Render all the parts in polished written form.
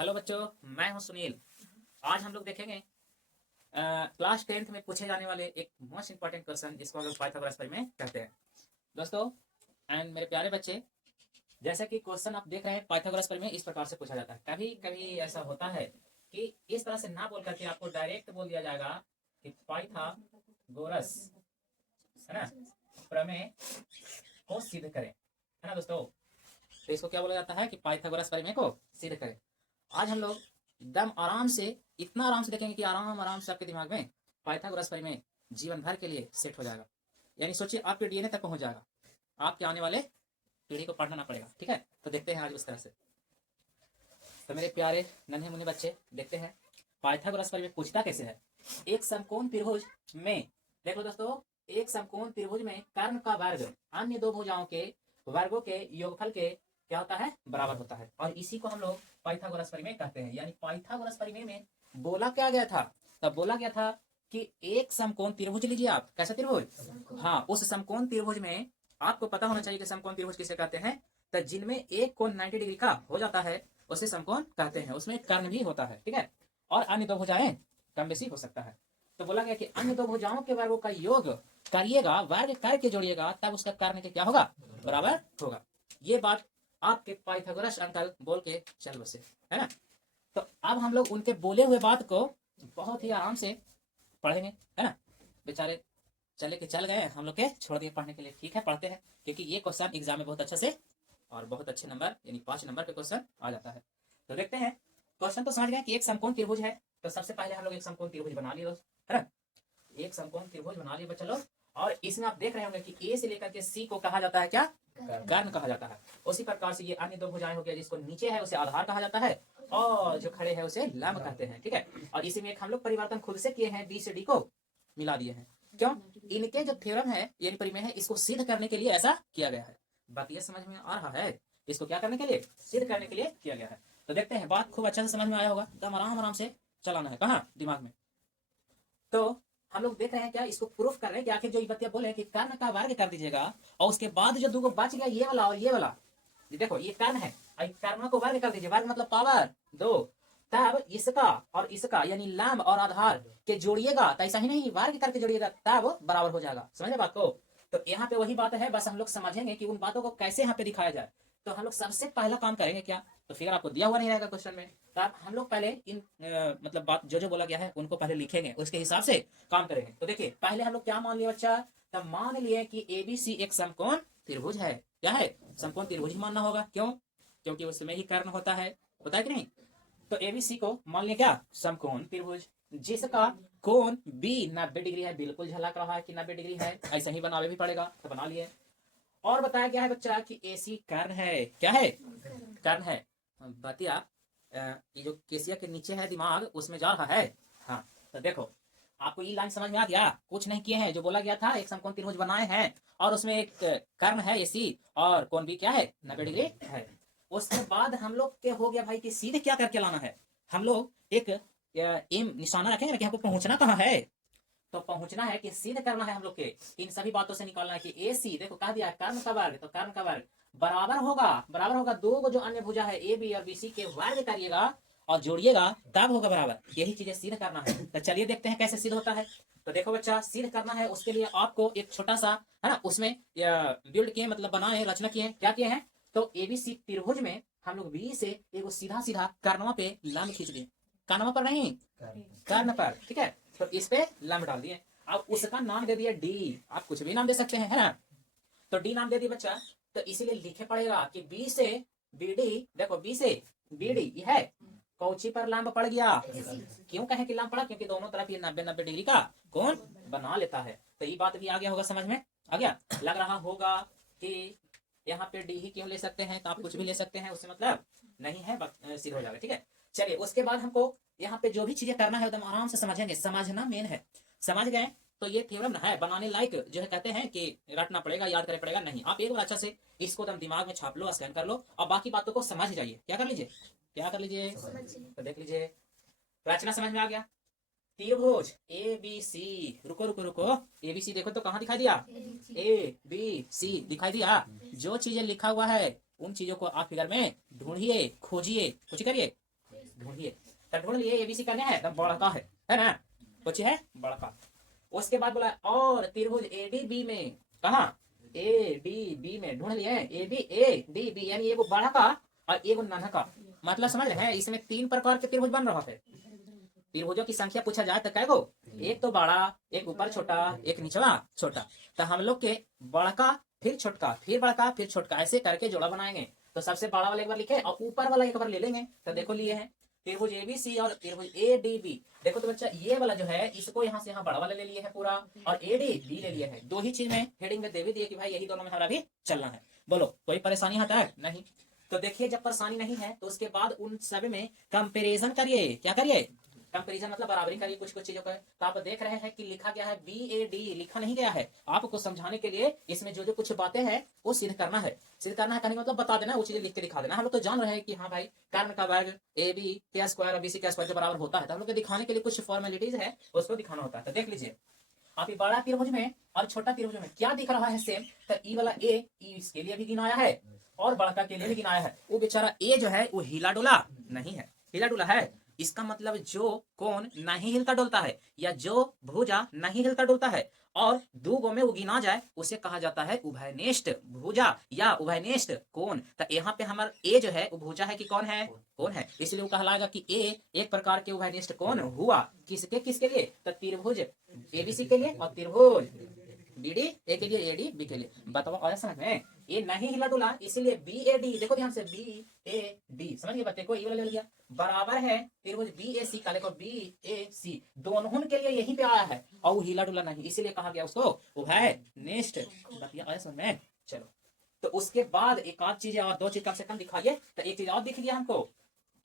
Hello बच्चों, मैं हूं सुनील। आज हम लोग देखेंगे क्लास 10th में पूछे जाने वाले एक मोस्ट इंपॉर्टेंट क्वेश्चन जिसको हम लोग पाइथागोरस प्रमेय कहते हैं। दोस्तों एंड मेरे प्यारे बच्चे, जैसा कि क्वेश्चन आप देख रहे हैं, पाइथागोरस प्रमेय इस प्रकार से पूछा जाता है। कभी कभी ऐसा होता है कि इस तरह से ना बोल करके आपको डायरेक्ट बोल दिया जाएगा कि पाइथागोरस है ना प्रमेय को सिद्ध करें, है ना दोस्तों। तो इसको क्या बोला जाता है कि पाइथागोरस प्रमेय को सिद्ध करें। आज हम लोग एकदम आराम से, इतना आराम से देखेंगे कि आराम आराम से आपके दिमाग में पाइथागोरस प्रमेय जीवन भर के लिए सेट हो जाएगा। यानी सोचिए आपके डीएनए तक पहुंच जाएगा, आपके आने वाले पीढ़ी को पढ़ना ना पड़ेगा। ठीक है, तो देखते हैं आज उस तरह से। तो मेरे प्यारे नन्हे मुन्ने बच्चे, देखते हैं पाइथागोरस प्रमेय पूछता कैसे है। एक समकोण त्रिभुज में, देखो दोस्तों, एक समकोण त्रिभुज में कर्ण का वर्ग अन्य दो भुजाओं के वर्गों के योगफल के क्या होता है, बराबर होता है। और इसी को हम लोग पाइथागोरस प्रमेय कहते हैं। यानी पाइथागोरस प्रमेय में बोला क्या गया था, तब बोला गया था कि एक समकोण त्रिभुज लीजिए आप। कैसा त्रिभुज? हाँ, उस समकोण त्रिभुज में आपको पता होना चाहिए कि समकोण त्रिभुज किसे कहते हैं। तो जिनमें एक कोण 90 डिग्री का हो जाता है उसे समकोण कहते हैं। उसमें कर्ण भी होता है, ठीक है, और अन्य दो भुजाएं कम बेसी हो सकता है। तो बोला गया कि अन्य दो भुजाओं के वर्गों का योग करिएगा, वर्ग करके जोड़िएगा, तब उसका कर्ण के क्या होगा, बराबर होगा। ये बात आपके पाइथागोरस अंकल बोल के चल बसे, है ना। तो अब हम लोग उनके बोले हुए बात को बहुत ही आराम से पढ़ेंगे, है ना। बेचारे चले के चल गए, हम लोग के छोड़ दिए पढ़ने के लिए। ठीक है, पढ़ते हैं, क्योंकि ये क्वेश्चन एग्जाम में बहुत अच्छे से और बहुत अच्छे नंबर यानी 5 नंबर पे क्वेश्चन आ जाता है। तो देखते हैं, क्वेश्चन तो समझ गए कि एक समकोण त्रिभुज है। तो सबसे पहले हम लोग एक समकोण त्रिभुज बना लिए, है ना। एक समकोण त्रिभुज बना लिए बच्चा लोग, और इसमें आप देख रहे होंगे कि ए से लेकर के सी को कहा जाता है क्या, कर्ण कहा जाता है। उसी प्रकार से ये अन्य दो भुजाएं हो गया, जिसको नीचे है उसे आधार कहा जाता है, और जो खड़े हैं उसे लंब कहते हैं। ठीक है, और इसी में एक हम लोग परिवर्तन खुद से किए हैं, बी से डी को मिला दिए हैं। क्यों? इनके जो थ्योरम है यानी प्रमेय है, इसको सिद्ध करने के लिए ऐसा किया गया है। बात ये समझ में आ रहा है, इसको क्या करने के लिए, सिद्ध करने के लिए किया गया है। तो देखते हैं, बात खूब अच्छे से समझ में आया होगा, एकदम आराम आराम से चलाना है, कहाँ, दिमाग में। तो हम लोग देख रहे हैं क्या, इसको प्रूफ कर रहे हैं कि आखिर जो बतिया बोले कि कर्ण का वर्ग कर दीजिएगा, और उसके बाद जो दो बच गया, ये वाला और ये वाला, ये देखो ये कर्ण है, कर्ण को वर्ग कर दीजिए, वर्ग मतलब पावर 2, तब इसका और इसका यानी लंब और आधार के जोड़िएगा। तो ऐसा ही नहीं, वर्ग करके जोड़िएगा, तब बराबर हो जाएगा। समझे बात को? तो यहाँ पे वही बात है, बस हम लोग समझेंगे कि उन बातों को कैसे यहाँ पे दिखाया जाए। तो हम लोग सबसे पहला काम करेंगे क्या, तो फिगर आपको दिया हुआ नहीं रहेगा क्वेश्चन में, तो हम लोग पहले इन मतलब बात जो जो बोला गया है उनको पहले लिखेंगे, उसके हिसाब से काम करेंगे। तो देखिए, पहले हम लोग क्या मान लिए बच्चा, तब मान लिए कि एबीसी एक समकोण त्रिभुज है। क्या है? समकोण त्रिभुज ही मानना होगा। क्यों? क्योंकि उसमें ही कर्ण होता है कि नहीं। तो एबीसी को मान लिया क्या, समकोण त्रिभुज, जिसका कोण बी 90 डिग्री है। बिल्कुल झलक रहा है कि 90 डिग्री है, ऐसा ही बनावे भी पड़ेगा, तो बना लिए। और बताया गया है बच्चा कि एसी कर्ण है। क्या है? कर्ण है। बतिया ये जो केसिया के नीचे है दिमाग, उसमें जा रहा है। हाँ, तो देखो, आपको ये लाइन समझ में आ गया? कुछ नहीं किए हैं, जो बोला गया था एक समकोण त्रिभुज बनाए हैं, और उसमें एक कर्ण है एसी, और कोण भी क्या है, 90 डिग्री है। उसके बाद हम लोग के हो गया भाई कि सीधे क्या करके लाना है। हम लोग एक एम निशाना रखेंगे कि हमको पहुंचना कहाँ है। तो पहुंचना है कि सिद्ध करना है हम लोग के, इन सभी बातों से निकालना है कि ए सी, देखो कह दिया कर्ण का वर्ग, तो कर्ण का वर्ग बराबर होगा, बराबर होगा दो जो अन्य भुजा है ए बी और बी सी के वर्ग करिएगा और जोड़िएगा, तब होगा बराबर। यही चीजें सिद्ध करना है। तो चलिए देखते हैं कैसे सिद्ध होता है। तो देखो बच्चा, सिद्ध करना है उसके लिए आपको एक छोटा सा, है ना, उसमें बिल्ड किए, मतलब बनाए, रचना किए। क्या किए हैं? तो एबीसी त्रिभुज में हम लोग बी से एक सीधा सीधा कर्णवा पे लंब खींच दिए। कर्णवा पर नहीं, कर्ण पर, ठीक है। तो इस पे लंब डाल दिए। अब उसका नाम दे दिया डी, आप कुछ भी नाम दे सकते हैं, है ना। तो डी नाम दे दिया बच्चा, तो इसीलिए लिखे पड़ेगा कि बी से बीडी, देखो बी से बीडी यह है कौची पर लंब पड़ गया। क्यों कहे कि लंब पड़ा? क्योंकि दोनों तरफ ये 90-90 डिग्री का कोण बना लेता है। तो ये बात भी आ गया होगा, समझ में आ गया। लग रहा होगा कि यहाँ पे डी ही क्यों ले सकते हैं, तो आप कुछ भी ले सकते हैं, उससे मतलब नहीं है, सिद्ध हो जाएगा। ठीक है, चलिए उसके बाद हमको यहाँ पे जो भी चीजें करना है एकदम आराम से समझेंगे, समझना मेन है। समझ गए तो ये थ्योरम है बनाने लायक, जो है कहते हैं कि रटना पड़ेगा, याद करना पड़ेगा नहीं। आप एक बार अच्छा से इसको एकदम दिमाग में छाप लो, स्कैन कर लो, और बाकी बातों को समझ जाइए। क्या कर लीजिए, क्या कर लीजिए, तो देख लीजिए, रचना समझ में आ गया। त्रिभुज ए बी सी, रुको रुको रुको, ए बी सी देखो तो कहाँ दिखाई दिया, ए बी सी दिखाई दिया। जो चीजें लिखा हुआ है उन चीजों को आप फिगर में ढूंढिए, खोजिए, कुछ करिए, ढूंढिए। तो ढूंढ लिए एबीसी करने है तो बड़ा का है ना, कुछ है बड़ा का। उसके बाद बोला और त्रिभुज एडीबी में, कहा एडीबी में ढूंढ लिए एडीबी यानी एगो बड़ा का और एगो नन्हा का। मतलब समझ रहे हैं, इसमें 3 प्रकार के त्रिभुज बन रहा है। त्रिभुजों की संख्या पूछा जाए तो कैगो, एक तो बड़ा, एक ऊपर छोटा, एक निचला छोटा। तो हम लोग के बड़ा का फिर छोटका फिर बड़ा फिर छोटका ऐसे करके जोड़ा बनाएंगे। तो सबसे बड़ा वाला एक बार लिखे और ऊपर वाला एक बार ले लेंगे। तो देखो लिए हैं त्रिभुज एबीसी और त्रिभुज एडीबी। देखो तो बच्चा ये वाला जो है इसको यहाँ से यहाँ बड़ा वाला ले लिए है पूरा और एडीबी ले लिया है। दो ही चीज में हेडिंग में दे भी दिए कि भाई यही दोनों में हमारा भी चलना है। बोलो कोई परेशानी आता है नहीं? तो देखिए जब परेशानी नहीं है तो उसके बाद उन सब में कंपेरिजन करिए। क्या करिए? कंपेरिजन मतलब बराबरी करिए कुछ कुछ चीजों का। तो आप देख रहे हैं कि लिखा गया है BAD, लिखा नहीं गया है। आपको समझाने के लिए इसमें जो जो कुछ बातें हैं वो सिद्ध करना है। सिद्ध करना है कहने का मतलब बता देना, वो चीजें लिख के दिखा देना। हम लोग तो जान रहे हैं कि हाँ भाई कर्ण का वर्ग AB का स्क्वायर और BC का स्क्वायर के बराबर होता है। तो हम लोग को दिखाने के लिए कुछ फॉर्मेलिटीज है उसको दिखाना होता है। तो देख लीजिए आप बड़ा त्रिभुज में और छोटा त्रिभुज में क्या दिख रहा है सेम। तो ई वाला ए इसके लिए भी गिनाया है और बड़का के लिए भी गिनाया है। वो बेचारा ए जो है वो हिला डोला नहीं है। हिला डोला है इसका मतलब जो कोण नहीं हिलता डोलता है या जो भुजा नहीं हिलता डोलता है और दो गो में वो गिना जाए उसे कहा जाता है उभयनिष्ठ भुजा या उभयनिष्ठ कोण। तो यहाँ पे हमारा ए जो है वो भुजा है कि कौन है? कोण है। इसलिए वो कहलाएगा कि ए एक प्रकार के उभयनिष्ठ कोण हुआ। किसके किसके लिए? तो त्रिभुज एबीसी के लिए और त्रिभुज बीडी ए के लिए एडी बी के लिए। बताओ और समझ में ये नहीं हिला डुला इसीलिए BAD। देखो ध्यान से BAD समझ गए बच्चे को, ये वाला ले लिया बराबर है त्रिभुज BAC का। देखो BAC दोनों के लिए यहीं पे आया है और वो हिला डुला नहीं इसीलिए कहा गया उसको उभयनिष्ठ। बताइए समझ में? चलो तो उसके बाद एक आध चीज और दो चीज कम से कम दिखाइए। तो एक चीज और दिख गया हमको,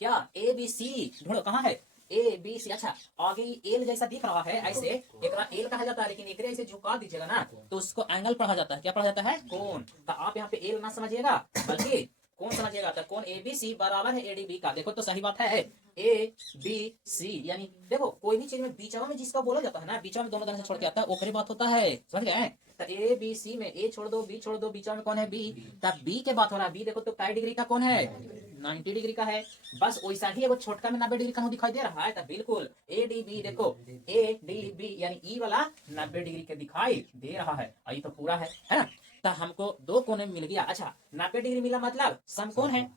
क्या ABC ढूंढो कहाँ है ABC। अच्छा आगे एल जैसा दिख रहा है ऐसे एक एल कहा जाता है, लेकिन एक ऐसे झुका दीजिएगा ना तो उसको एंगल पढ़ा जाता है। क्या पढ़ा जाता है? कोण। तो आप यहाँ पे एल ना समझिएगा बल्कि कौन समझिएगा। तो कौन ABC बराबर है ADB का। देखो तो सही बात है ABC यानी देखो कोई भी चीज में बीचवा में जिसका बोला जाता है ना, बीचवा में दोनों तरह से छोड़ के आता है ओकरी बात होता है। समझ गए? तो ABC में A छोड़ दो B छोड़ दो, बीचवा में कौन है B। तब B के बात हो रहा है। B देखो तो काय डिग्री का कौन है? 90 डिग्री का है। बस वैसा ही वो छोटका में 90 डिग्री का दिखाई दे रहा है। तो बिल्कुल ADB देखो ADB यानी ई वाला 90 डिग्री के दिखाई दे रहा है। ये तो पूरा है ना। तो हमको दो कोने मिल गया। अच्छा 90 डिग्री मिला मतलब समकोण है।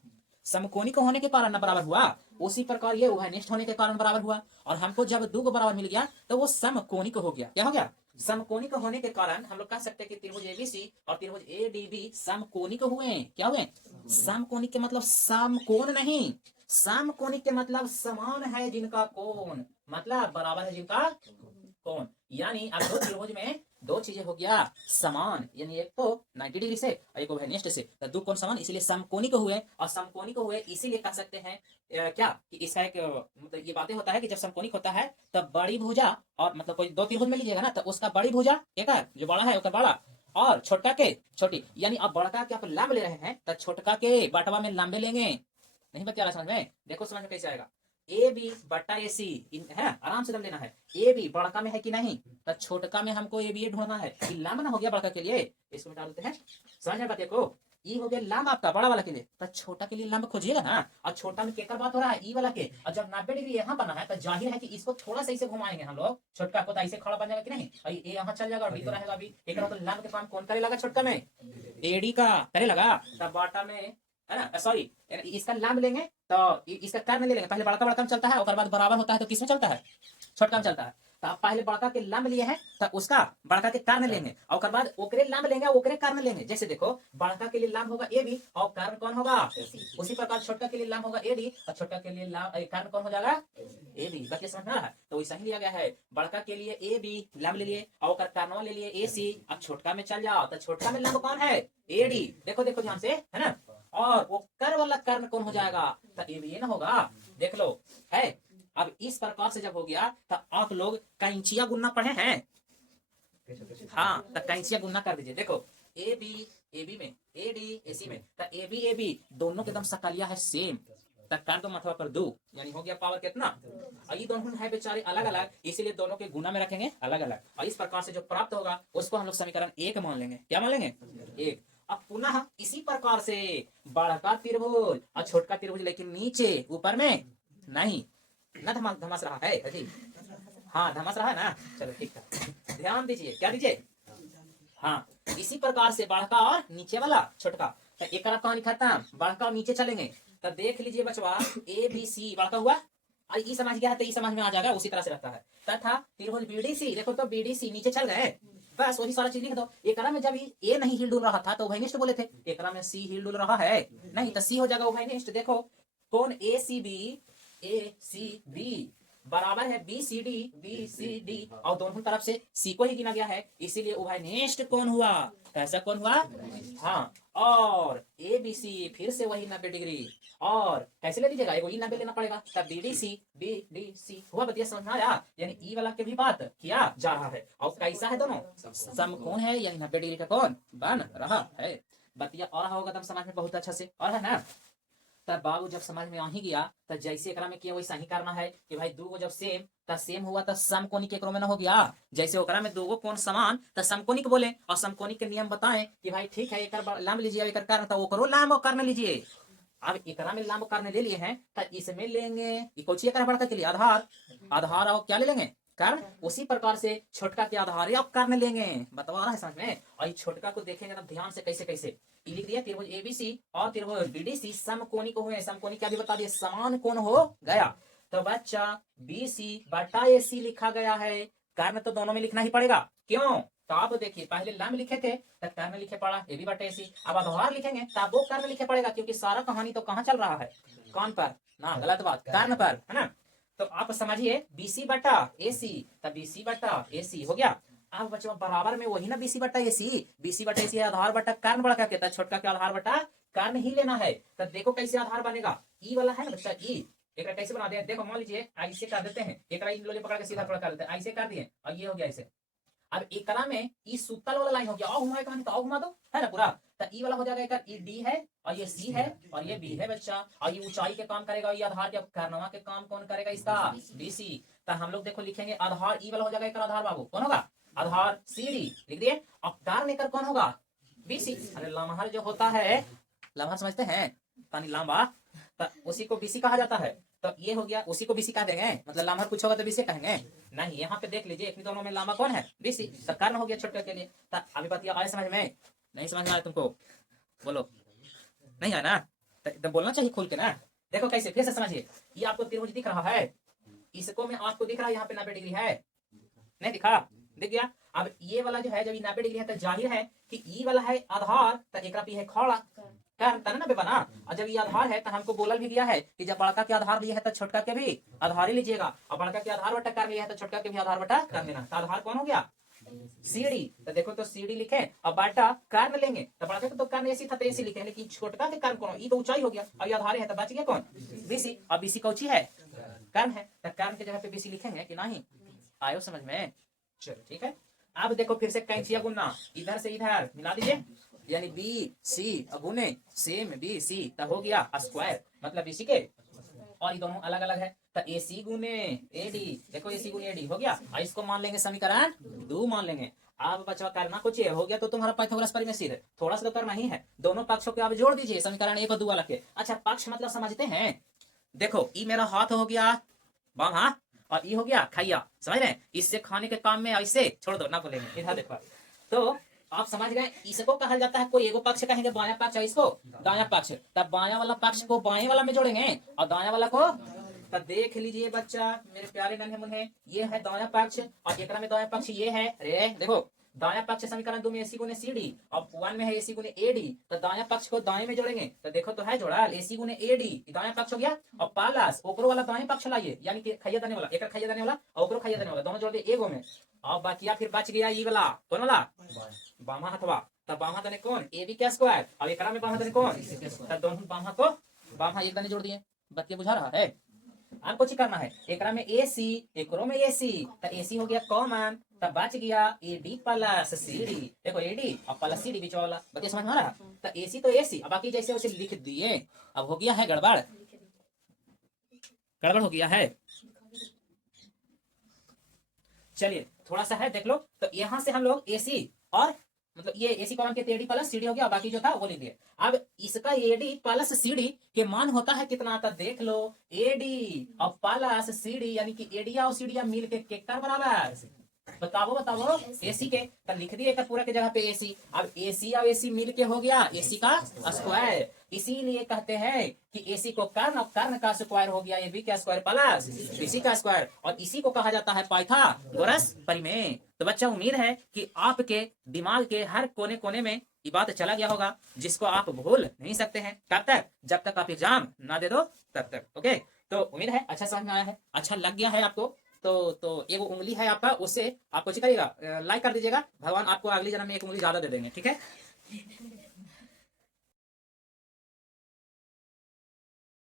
समकोणिक होने के कारण न बराबर हुआ, उसी प्रकार ये उभयनिष्ठ होने के कारण बराबर हुआ। और हमको जब दो को बराबर मिल गया तो वो समकोणिक हो गया। क्या हो गया? समकोणिक होने के कारण हम लोग कह सकते हैं कि त्रिभुज ABC और त्रिभुज ADB समकोणिक हुए। क्या हुए? समकोणिक के मतलब समकोण नहीं, समकोणिक के मतलब समान है जिनका कोण, मतलब बराबर है जिनका कोण। यानी अब दो त्रिभुज में दो चीजें हो गया समान, यानी एक तो 90 डिग्री से और एक उभयनिष्ठ से। तो दो कोण समान इसीलिए समकोणिक हुए। और समकोणिक हुए इसीलिए कह सकते हैं क्या कि इसका एक मतलब ये बातें होता है कि जब समकोणिक होता है तब बड़ी भुजा और मतलब कोई दो त्रिभुज में लीजिएगा ना तो उसका बड़ी भुजा एक है जो बड़ा है उसका बड़ा और छोटा के छोटी। यानी आप बड़का के आप लंब ले रहे हैं तो छोटका के बटवा में लंबे लेंगे। नहीं बच्चा रहा समझ में? देखो समझ में कैसे आएगा। AB बट्टा AC है, आराम से दम लेना है। AB बड़का में है कि नहीं, तो छोटका में हमको ABA ढूंढना है कि लंब ना हो गया बड़का के लिए, इसको मिटा देते हैं। समझ में बात को? ई हो गया लंब आपका बड़ा वाला के लिए, तो छोटा के लिए लंब खोजिएगा ना। और छोटा में केकर बात हो रहा है? ई वाला के। और जब 90 डिग्री यहाँ बना है तो जाहिर है कि इसको थोड़ा सा इसे घुमाएंगे हम लोग, छोटका को तो ऐसे खड़ा बन जाएगा कि नहीं, और ये यहाँ चल जाएगा और बी तो रहेगा अभी। एक तो लंब के काम कौन करे लगा? छोटका में AD का करे लगा, तब बाटा में है ना, सॉरी इसका लंब लेंगे तो इसका कर्ण ले लेंगे। पहले बड़का बड़का में चलता है और बाद बराबर होता है तो किस में चलता है? छोटका में चलता है। तो आप पहले बड़का के लंब लिए हैं तो उसका बड़का के कर्ण लेंगे और बाद ओकरे लंब लेंगे ओकरे कर्ण लेंगे। जैसे देखो बड़का के लिए लंब होगा AB और कर्ण कौन होगा? उसी प्रकार छोटका के लिए लंब होगा AD और छोटका के लिए कर्ण कौन हो जाएगा? AB। बाकी समझ में आ रहा है? तो वैसा ही लिया गया है। बड़का के लिए AB लंब ले लिए और कर्ण ले लिए AC। अब छोटका में चल जाओ तो छोटका में लंब कौन है? AD। देखो देखो ध्यान से है ना। और वो कर वाला कर्ण कौन हो जाएगा? तो ये ना होगा। देख लो है। अब इस प्रकार से जब हो गया तो आप लोग कैंचिया गुना पढ़े हैं? हाँ तो कैंचिया गुना कर दीजिए। देखो AB में AD AC में तो AB दोनों के एकदम सकलिया है सेम। तक कर दो मथवा पर 2 यानी हो गया पावर कितना। और ये दोनों है बेचारे अलग अलग इसीलिए दोनों के गुना में रखेंगे अलग अलग। और इस प्रकार से जो प्राप्त होगा उसको हम लोग समीकरण 1 मान लेंगे। क्या मान लेंगे? 1। अब पुनः इसी प्रकार से बड़का त्रिभुज और छोटका त्रिभुज लेकिन नीचे ऊपर में नहीं ना धमास रहा है अजी, हाँ धमास रहा है ना, चलो ठीक है, ध्यान दीजिए, क्या दीजिए, हाँ इसी प्रकार से बड़का और नीचे वाला छोटका, तो एक तरफ कहानी खत्म, बड़का और नीचे चलेंगे, तो देख लीजिए बचवा ए बी सी बड़का हुआ, और ई समझ गया है तो ई समझ में आ जाएगा, उसी तरह से रहता है, तथा त्रिभुज बीडीसी, देखो तो बीडीसी नीचे चल गए, बस वही सारा चीज लिख दो। एकरा में जब ए नहीं हिल डुल रहा था तो उभयनिष्ठ बोले थे, एकरा में सी हिल डुल रहा है नहीं तो सी हो जाएगा उभयनिष्ठ। देखो कौन ए सी बी बराबर है बी सी डी, और दोनों तरफ से सी को ही गिना गया है, इसीलिए उभयनिष्ठ कौन हुआ, कैसा कौन हुआ, हाँ, और ए बी सी फिर से वही 90 डिग्री, और कैसे ले लीजिएगा, एगो ई 90 लेना पड़ेगा, तब बी डी सी हुआ, बतिया समझ में आया, यानी ई वाला के भी बात किया जा रहा है, और कैसा है दोनों समकोण है, यानी 90 डिग्री का कौन बन रहा है, बतिया और होगा तब समझ में बहुत अच्छा से, और है ना। तब बाबू जब समझ में आ ही गया तो जैसे एकरा में किया वैसा ही करना है कि भाई दो गो जब सेम हुआ तो समकोणिक एकरो में ना हो गया, जैसे ओकरा में दो गो कोण समान तो समकोणिक बोले, और समकोणिक के नियम बताएं कि भाई ठीक है एकर लंब लीजिए, एकर कारण तो ओकरो लंब और कर्ण लीजिए, अब एकरा में लंब कर्ण ले लिए हैं तो इसमें लेंगे कोची एकर बड़का के लिए आधार, आधार और क्या ले लेंगे कर्ण, उसी प्रकार से छोटका के आधार और कर्ण लेंगे, बतवा रहा है समझ में, और छोटका को देखेंगे तब ध्यान से कैसे कैसे लिख दिया, त्रिभुज एबीसी और त्रिभुज बीडीसी समकोणिक हुए, समकोणिक क्या भी बता दिए, समान कोण हो गया, तो बच्चा बीसी बटा एसी लिखा गया है, कर्ण तो दोनों में लिखना ही पड़ेगा, क्यों, तो आप देखिए पहले लंब लिखे थे तब कर्ण लिखे पड़ा ए बी बटे एसी, अब आधार लिखेंगे तब वो कर्ण लिखे पड़ेगा, क्योंकि सारा कहानी तो कहाँ चल रहा है, कौन पर ना, गलत बात, कर्ण पर है ना, तो आप समझिए बीसी बटा एसी, तब बीसी बटा एसी हो गया, अब बच्चों बराबर में वही ना बीसी बटा एसी आधार बटा कर्ण बड़ा क्या कहता है, छोटका के आधार बटा कर्ण ही लेना है, तो देखो कैसे आधार बनेगा, ई वाला है ना बच्चा, ई एक कैसे बना दे, देखो मान लीजिए ऐसे कर देते हैं, एक इन लोग पकड़ के सीधा थोड़ा कर देते हैं, ऐसे कर दिए और ये हो गया ऐसे, अब एकरा में ई सूतल वाला लाइन हो गया, और घुमा कहानी तो और घुमा दो है ना पूरा, तो ई वाला हो जाएगा, एक ई डी है और ये सी है और ये बी है बच्चा, और ये ऊंचाई के काम करेगा, ये आधार के कर्णवा के काम कौन करेगा इसका, बीसी, तो हम लोग देखो लिखेंगे आधार ई वाला हो जाएगा, एक आधार बाबू कौन होगा, आधार सी डी लिख दिए, और कर्ण लेकर कौन होगा बीसी, अरे लम्हर जो होता है, लम्हर समझते हैं पानी लंबा, तो उसी को बीसी कहा जाता है, तो ये हो गया, उसी को बीसी कह देंगे, मतलब लम्हर कुछ होगा तो बीसी कहेंगे नहीं, यहाँ पे देख लीजिए एक दोनों में लंबा कौन है बीसी, तो कर्ण हो गया छोटे के लिए, तो अभी बात आए समझ में, नहीं समझ में आया तुमको, बोलो नहीं है ना, तो एकदम बोलना चाहिए खुल के ना, देखो कैसे फिर से समझिए, ये आपको त्रिभुज दिख रहा है, इसको में आपको दिख रहा है यहाँ पे 90 डिग्री है, नहीं दिखा, दिख गया, अब ये वाला जो है जब ये 90 डिग्री है तो जाहिर है कि ई वाला है आधार, तो एक भी है खड़ा कर्ण ना बना, और जब ये आधार है तो हमको बोलल भी गया है कि जब बड़का के आधार लिया है तो छोटका के भी आधार ही लीजिएगा, और बड़का के आधार बटा कर लिया है तो छोटका के भी आधार बटा कर लेना, तो आधार कौन हो गया सीडी, तो देखो तो सीडी लिखे और बाटा कर्ण लेंगे, तो बड़का तो कर्ण ऐसी था तो ऐसी लिखे, लेकिन छोटका के कर्ण कौन, ये तो ऊंचाई हो गया, और ये आधार है तो बच गया कौन बीसी, और बीसी कौची है कर्ण है, तो कर्ण के जगह पे बीसी लिखेंगे कि नहीं, आयो समझ में, चलो ठीक है। अब देखो फिर से कैंचिया गुना, इधर से इधर मिला दीजिए, यानी बी सी गुने सेम बी सी, तब हो गया स्क्वायर, मतलब बीसी के, और ये दोनों अलग अलग है, तो ए सी गुने ए डी, देखो ए सी गुने ए डी हो गया, और इसको मान लेंगे समीकरण 2 मान लेंगे, अब बच्चा करना कुछ है हो गया, तो तुम्हारा पाइथागोरस परिमेय सिद्ध, थोड़ा सा तो करना ही है, दोनों पक्षों को आप जोड़ दीजिए, समीकरण 1 और 2 वाला के, अच्छा पक्ष मतलब समझते हैं, देखो ई मेरा हाथ हो गया बाम हाथ, और ये हो गया खैया, समझ रहे हैं, इससे खाने के काम में ऐसे छोड़ दो ना बोलेंगे, इधर देखो, तो आप समझ गए, इसको कहा जाता है, कोई एगो पक्ष कहेंगे बायां पक्ष है, इसको दायां पक्ष, तब बायां वाला पक्ष को बाएं वाला में जोड़ेंगे और दायां वाला को, तब देख लीजिए बच्चा मेरे प्यारे नन्हे मुन्ने, ये है दायां पक्ष और एकरा में दायां पक्ष ये है, अरे देखो दायां पक्ष समीकरण 2 में एसी गुने सी डी और 1 में है एसी गुने ए डी, तो दायां पक्ष को दाएं में जोड़ेंगे, तो देखो तो है जोड़ा एसी गुने ए डी, दायां पक्ष हो गया, और प्लस ओकरो वाला दाएं पक्ष लाइए, यानी कि खैया देने वाला, एक खैया देने वाला और ओकरो खैया देने वाला, दोनों जोड़ दिए एगो में, और बाकिया फिर बच गया ई वाला कौन वाला बामा हाथवा, तब बामा दने कौन ए बी क्या स्क्वायर, और एकरा में बामा दने कौन, तब दोनों बामा को बामा एक दने जोड़ दिए, बतिया बुझा रहा है, अब कुछ करना है, एकरा में AC एकरो में AC, तो AC हो गया कॉमन, तब बच गया AD प्लस CD, देखो AD और प्लस CD बीच वाला, बच्चे समझ में आ रहा, तो AC तो AC, अब बाकी जैसे उसे लिख दिए, अब हो गया है गड़बड़, गड़बड़ हो गया है, चलिए थोड़ा सा है देख लो, तो यहाँ से हम लोग AC और मतलब ये AC कॉलम के AD प्लस CD हो गया, बाकी जो था वो लिख दिए। अब इसका AD प्लस CD के मान होता है कितना आता देख लो, AD और प्लस CD यानी कि AD और CD मिल के केकर बराबर, बताओ बताओ, AC के, तो लिख दिए एक पूरा के जगह पे AC। अब AC और AC मिल के हो गया AC का स्क्वायर, इसीलिए कहते हैं कि AC को कर्ण और कर्ण का स्क्वायर हो गया AB का स्क्वायर प्लस BC का स्क्वायर, और इसी को कहा जाता है पाइथागोरस परिमेय। तो बच्चा उम्मीद है कि आपके दिमाग के हर कोने कोने में ये बात चला गया होगा, जिसको आप भूल नहीं सकते हैं। कब तक? जब तक आप एग्जाम ना दे दो तब तक। ओके, तो उम्मीद है अच्छा समझ में आया है, अच्छा लग गया है आपको। तो ये वो उंगली है आपका, उससे आप कुछ करिएगा, लाइक कर दीजिएगा, भगवान आपको अगली जन्म में एक उंगली ज्यादा दे देंगे, ठीक है।